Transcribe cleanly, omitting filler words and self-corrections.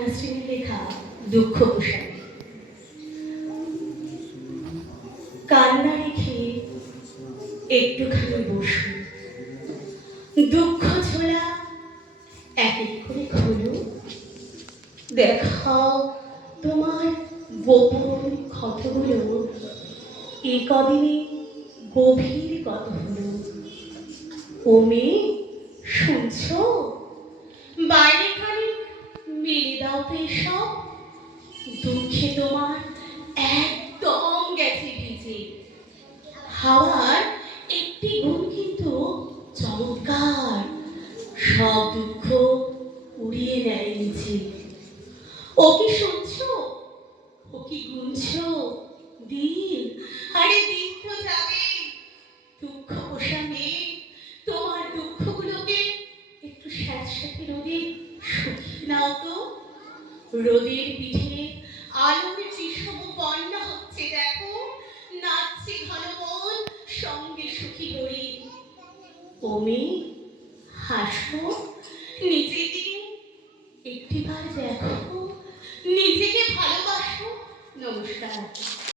নাসরিনের লেখা দুঃখ পোষায়। কান্না রেখে একটুখানি বসুন, দুঃখ ঝোলা এক এক করে খোলো, দেখাও তোমার গোপন ক্ষতগুলো, এ কদিনে গভীর কত হলো। ও মেয়ে শুনছ, বাইরে খানি মেলে দাও তো এসব, দুঃখে তোমার একদম গেছে ভিজে। হাওয়ার একটি গুণ কিন্তু চমৎকার, সব দুঃখ উড়িয়ে নেয় নিচে। ও কি শুনছ, ও কি গুনছ দিন, আরে দিন তো যাবে। দুঃখ পোষা মেয়ে, তোমার দুঃখগুলোকে একটু স্যাঁতস্যাঁতে রোদে শুকিয়ে নাও তো। রোদের পিঠে আলোর বিষম বন্যা হচ্ছে দেখো, নাচছে ঘন বন সঙ্গে সুখী হরি। ও মেয়ে হাসো, নিজের দিকে একটিবার দেখো, নিজেকে ভালোবাসো। নমস্কার।